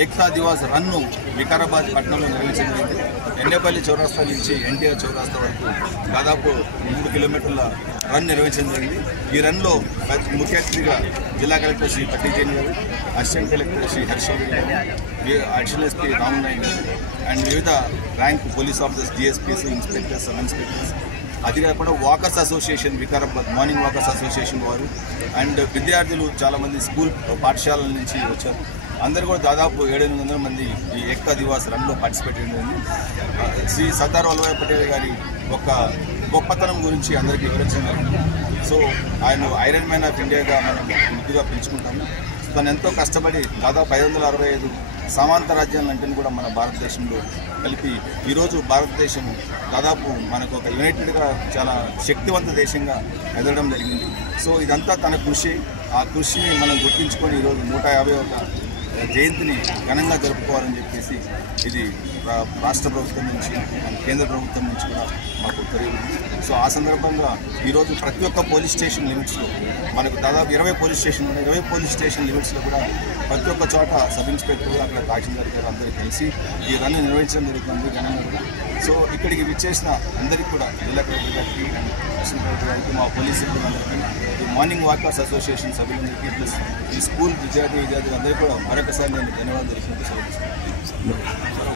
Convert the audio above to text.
ఏకతా Diwas run Vikarabad పట్టణంలో నిర్వహించబడింది. ఎన్నేపల్లి చౌరస్తా నుంచి ఎన్టీఆర్ చౌరస్తా వరకు దాదాపు 3 కిలోమీటర్ల రన్ నిర్వహించడం జరిగింది. ఈ రన్లో ముఖ్య అతిథిగా జిల్లా కలెక్టర్ శ్రీ పట్టి జైన్ గారు, అసిస్టెంట్ కలెక్టర్ శ్రీ హర్షవర్ధన్ గారు, అడిషనల్ ఎస్పీ రామనాయక్ గారు అండ్ వివిధ rank police officers, DSPs, inspectors, sub inspectors, అది కాకుండా walkers association Vikarabad morning walkers association వారు అండ్ విద్యార్థులు చాలామంది స్కూల్ పాఠశాలల నుంచి వచ్చారు. అందరూ కూడా దాదాపు 700 మంది ఈ ఏకతా దివాస్ రన్లో పార్టిసిపేట్ అయ్యింది. శ్రీ సర్దార్ వల్లభాయ్ పటేల్ గారి ఒక గొప్పతనం గురించి అందరికీ వివరించారు. సో ఆయన ఐరన్ మ్యాన్ ఆఫ్ ఇండియాగా మనం ముద్దుగా పిలుచుకుంటాము. తను ఎంతో కష్టపడి దాదాపు 565 సమాంతర రాజ్యాలంటే కూడా మన భారతదేశంలో కలిపి ఈరోజు భారతదేశం దాదాపు మనకు ఒక యునైటెడ్గా చాలా శక్తివంత దేశంగా ఎదగడం జరిగింది. సో ఇదంతా తన కృషి. ఆ కృషిని మనం గుర్తించుకొని ఈరోజు 151 జయంతిని ఘనంగా జరుపుకోవాలని చెప్పేసి ఇది రాష్ట్ర ప్రభుత్వం నుంచి కేంద్ర ప్రభుత్వం నుంచి కూడా మాకు తెలియదు. సో ఆ సందర్భంగా ఈరోజు ప్రతి ఒక్క పోలీస్ స్టేషన్ లిమిట్స్లో మనకు దాదాపు 20 పోలీస్ స్టేషన్లు ఉన్నాయి. 20 పోలీస్ స్టేషన్ లిమిట్స్లో కూడా ప్రతి ఒక్క చోట సబ్ ఇన్స్పెక్టర్ అక్కడ తహసీల్దార్ గారు అందరూ కలిసి ఈ రన్ నిర్వహించడం జరుగుతుంది ఘనంగా. సో ఇక్కడికి విచ్చేసిన అందరికీ కూడా జిల్లా కలెక్టర్ గారికి అండ్ అసిస్టెంట్ కలెక్టర్ గారికి, మా పోలీస్ సిబ్బందికి, మార్నింగ్ వాకర్స్ అసోసియేషన్ సభ్యులందరికీ ప్లస్ ఈ స్కూల్ విద్యార్థులందరికీ కూడా మరొకసారి నేను ధన్యవాదాలు తెలుసుకుంటూ సెలవు తీసుకుంటాను.